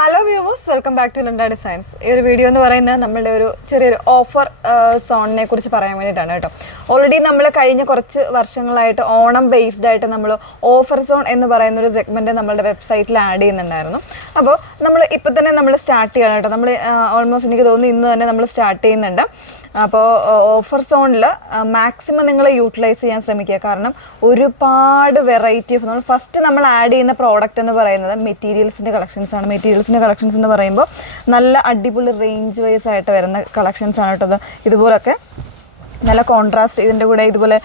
Hello viewers, welcome back to ലണ്ട designs. ഈ ഒരു വീഡിയോ എന്ന് പറയുന്നത് നമ്മളുടെ ഒരു ചെറിയൊരു ഓഫർ സോണിനെ കുറിച്ച് പറയാൻ വേണ്ടിയിട്ടാണ് കേട്ടോ. ഓൾറെഡി നമ്മൾ കഴിഞ്ഞ കുറച്ച് വർഷങ്ങളായിട്ട് ഓണം ബേസ്ഡ് ആയിട്ട് നമ്മൾ ഓഫർ സോൺ എന്ന് പറയുന്ന ഒരു സെഗ്മെൻറ്റ് നമ്മളുടെ വെബ്സൈറ്റിൽ ആഡ് ചെയ്യുന്നുണ്ടായിരുന്നു. അപ്പോൾ നമ്മൾ ഇപ്പോൾ തന്നെ നമ്മൾ സ്റ്റാർട്ട് ചെയ്യണം കേട്ടോ. നമ്മൾ ഓൾമോസ്റ്റ് എനിക്ക് തോന്നുന്നു ഇന്ന് തന്നെ നമ്മൾ സ്റ്റാർട്ട് ചെയ്യുന്നുണ്ട്. അപ്പോൾ ഓഫർ സോണിൽ മാക്സിമം നിങ്ങൾ യൂട്ടിലൈസ് ചെയ്യാൻ ശ്രമിക്കുക. കാരണം ഒരുപാട് വെറൈറ്റി ഓഫ് ഫസ്റ്റ് നമ്മൾ ആഡ് ചെയ്യുന്ന പ്രോഡക്റ്റ് എന്ന് പറയുന്നത് മെറ്റീരിയൽസിൻ്റെ കളക്ഷൻസ് ആണ്. മെറ്റീരിയൽസിൻ്റെ കളക്ഷൻസ് എന്ന് പറയുമ്പോൾ നല്ല അടിപൊളി റേഞ്ച് വൈസ് ആയിട്ട് വരുന്ന കളക്ഷൻസ് ആണ് കേട്ടോ. ഇതുപോലൊക്കെ നല്ല കോൺട്രാസ്റ്റ്, ഇതിൻ്റെ കൂടെ ഇതുപോലെ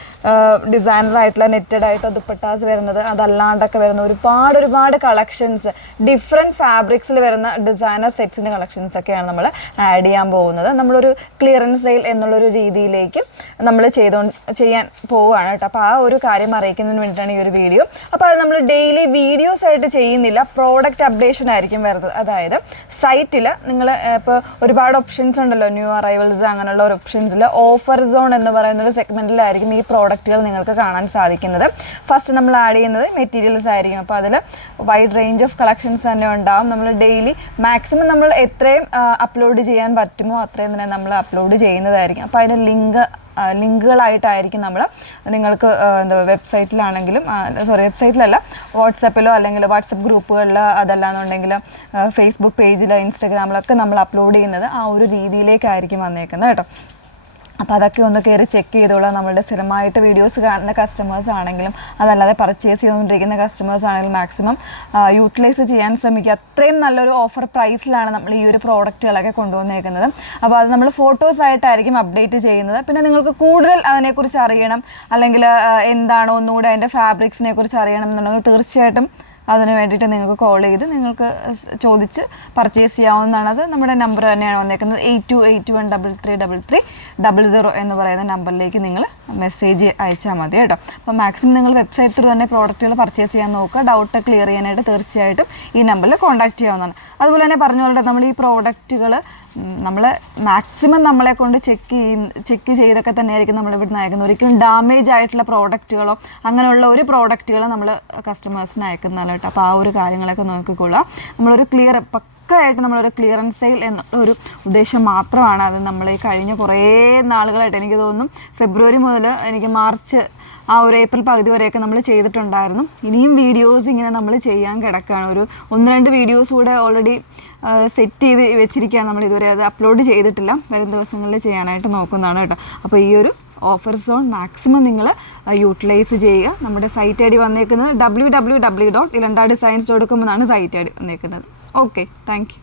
ഡിസൈനർ ആയിട്ടുള്ള നെറ്റഡ് ആയിട്ട് ദുപ്പട്ടാസ് വരുന്നത്, അതല്ലാണ്ടൊക്കെ വരുന്ന ഒരുപാട് കളക്ഷൻസ്, ഡിഫറെൻറ്റ് ഫാബ്രിക്സിൽ വരുന്ന ഡിസൈനർ സെറ്റ്സിൻ്റെ കളക്ഷൻസ് ഒക്കെയാണ് നമ്മൾ ആഡ് ചെയ്യാൻ പോകുന്നത്. നമ്മളൊരു ക്ലിയറൻസ് സെയിൽ എന്നുള്ളൊരു രീതിയിലേക്ക് നമ്മൾ ചെയ്യാൻ പോവുകയാണ് കേട്ടോ. അപ്പോൾ ആ ഒരു കാര്യം അറിയിക്കുന്നതിന് വേണ്ടിയിട്ടാണ് ഈ ഒരു വീഡിയോ. അപ്പോൾ അത് നമ്മൾ ഡെയിലി വീഡിയോസ് ആയിട്ട് ചെയ്യുന്നില്ല, പ്രോഡക്റ്റ് അപ്ഡേഷൻ ആയിരിക്കും വരുന്നത്. അതായത് സൈറ്റിൽ നിങ്ങൾ ഇപ്പോൾ ഒരുപാട് ഓപ്ഷൻസ് ഉണ്ടല്ലോ, ന്യൂ അറൈവൽസ് അങ്ങനെയുള്ള ഒരു ഓപ്ഷൻസിൽ ഓഫർ സോൺ എന്ന് പറയുന്ന ഒരു സെഗ്മെന്റിലായിരിക്കും ഈ പ്രോഡക്റ്റുകൾ നിങ്ങൾക്ക് കാണാൻ സാധിക്കുന്നത്. ഫസ്റ്റ് നമ്മൾ ആഡ് ചെയ്യുന്നത് മെറ്റീരിയൽസ് ആയിരിക്കും. അപ്പോൾ അതിൽ വൈഡ് റേഞ്ച് ഓഫ് കളക്ഷൻസ് തന്നെ ഉണ്ടാവും. നമ്മൾ ഡെയിലി മാക്സിമം നമ്മൾ എത്രയും അപ്ലോഡ് ചെയ്യാൻ പറ്റുമോ അത്രയും തന്നെ നമ്മൾ അപ്ലോഡ് ചെയ്യുന്നതായിരിക്കും. അപ്പോൾ അതിൻ്റെ ലിങ്കുകളായിട്ടായിരിക്കും നമ്മൾ നിങ്ങൾക്ക് വെബ്സൈറ്റിലാണെങ്കിലും വെബ്സൈറ്റിലല്ല, വാട്സപ്പിലോ അല്ലെങ്കിൽ വാട്സപ്പ് ഗ്രൂപ്പുകളിൽ, അതല്ലാന്നുണ്ടെങ്കിൽ ഫേസ്ബുക്ക് പേജിലോ ഇൻസ്റ്റാഗ്രാമിലൊക്കെ നമ്മൾ അപ്ലോഡ് ചെയ്യുന്നത് ആ ഒരു രീതിയിലേക്കായിരിക്കും വന്നേക്കുന്നത് കേട്ടോ. അപ്പോൾ അതൊക്കെ ഒന്ന് കയറി ചെക്ക് ചെയ്തോളാം. നമ്മളുടെ സ്ഥിരമായിട്ട് വീഡിയോസ് കാണുന്ന കസ്റ്റമേഴ്സ് ആണെങ്കിലും അതല്ലാതെ പർച്ചേസ് ചെയ്തുകൊണ്ടിരിക്കുന്ന കസ്റ്റമേഴ്സ് ആണെങ്കിലും മാക്സിമം യൂട്ടിലൈസ് ചെയ്യാൻ ശ്രമിക്കുക. അത്രയും നല്ലൊരു ഓഫർ പ്രൈസിലാണ് നമ്മൾ ഈ ഒരു പ്രോഡക്റ്റുകളൊക്കെ കൊണ്ടുവന്നേക്കുന്നത്. അപ്പോൾ അത് നമ്മൾ ഫോട്ടോസായിട്ടായിരിക്കും അപ്ഡേറ്റ് ചെയ്യുന്നത്. പിന്നെ നിങ്ങൾക്ക് കൂടുതൽ അതിനെക്കുറിച്ച് അറിയണം, അല്ലെങ്കിൽ എന്താണോ ഒന്നുകൂടെ അതിൻ്റെ ഫാബ്രിക്സിനെ കുറിച്ച് അറിയണം എന്നുണ്ടെങ്കിൽ തീർച്ചയായിട്ടും അതിന് വേണ്ടിയിട്ട് നിങ്ങൾക്ക് കോൾ ചെയ്ത് നിങ്ങൾക്ക് ചോദിച്ച് പർച്ചേസ് ചെയ്യാവുന്നതാണ്. അത് നമ്മുടെ നമ്പർ തന്നെയാണ് വന്നേക്കുന്നത്, 8281333300 എന്ന് പറയുന്ന നമ്പറിലേക്ക് നിങ്ങൾ മെസ്സേജ് അയച്ചാൽ മതി കേട്ടോ. അപ്പോൾ മാക്സിമം നിങ്ങൾ വെബ്സൈറ്റ് ത്രൂ തന്നെ പ്രോഡക്റ്റുകൾ പർച്ചേസ് ചെയ്യാൻ നോക്കുക. ഡൗട്ട് ക്ലിയർ ചെയ്യാനായിട്ട് തീർച്ചയായിട്ടും ഈ നമ്പറിൽ കോൺടാക്ട് ചെയ്യാവുന്നതാണ്. അതുപോലെ തന്നെ പറഞ്ഞ പോലെ നമ്മൾ ഈ പ്രോഡക്റ്റുകൾ നമ്മൾ മാക്സിമം നമ്മളെ കൊണ്ട് ചെക്ക് ചെയ്തൊക്കെ തന്നെയായിരിക്കും നമ്മൾ ഇവിടുന്ന് അയക്കുന്നത്. ഒരിക്കലും ഡാമേജ് ആയിട്ടുള്ള പ്രോഡക്റ്റുകളോ അങ്ങനെയുള്ള ഒരു പ്രോഡക്റ്റുകളോ നമ്മൾ കസ്റ്റമേഴ്സിന് അയക്കുന്നതല്ല കേട്ടോ. അപ്പോൾ ആ ഒരു കാര്യങ്ങളൊക്കെ നോക്കിക്കൊള്ളുക. നമ്മളൊരു പക്കയായിട്ട് നമ്മളൊരു ക്ലിയറൻസ് സെയിൽ എന്നുള്ള ഒരു ഉദ്ദേശം മാത്രമാണ്. അത് നമ്മൾ ഈ കഴിഞ്ഞ കുറേ നാളുകളായിട്ട്, എനിക്ക് തോന്നുന്നു ഫെബ്രുവരി മുതൽ എനിക്ക് മാർച്ച് ആ ഒരു ഏപ്രിൽ പകുതി വരെയൊക്കെ നമ്മൾ ചെയ്തിട്ടുണ്ടായിരുന്നു. ഇനിയും വീഡിയോസ് ഇങ്ങനെ നമ്മൾ ചെയ്യാൻ കിടക്കുകയാണ്. ഒരു 1-2 വീഡിയോസ് കൂടെ ഓൾറെഡി സെറ്റ് ചെയ്ത് വെച്ചിരിക്കുകയാണ്. നമ്മൾ ഇതുവരെ അത് അപ്ലോഡ് ചെയ്തിട്ടില്ല. വരും ദിവസങ്ങളിൽ ചെയ്യാനായിട്ട് നോക്കുന്നതാണ് കേട്ടോ. അപ്പോൾ ഈ ഒരു ഓഫർ സോൺ മാക്സിമം നിങ്ങൾ യൂട്ടിലൈസ് ചെയ്യുക. നമ്മുടെ സൈറ്റ് ഐ ഡി വന്നേക്കുന്നത് www.ilandadesigns.com എന്നാണ് സൈറ്റ് ഐ ഡി വന്നേക്കുന്നത്. Okay, thank you.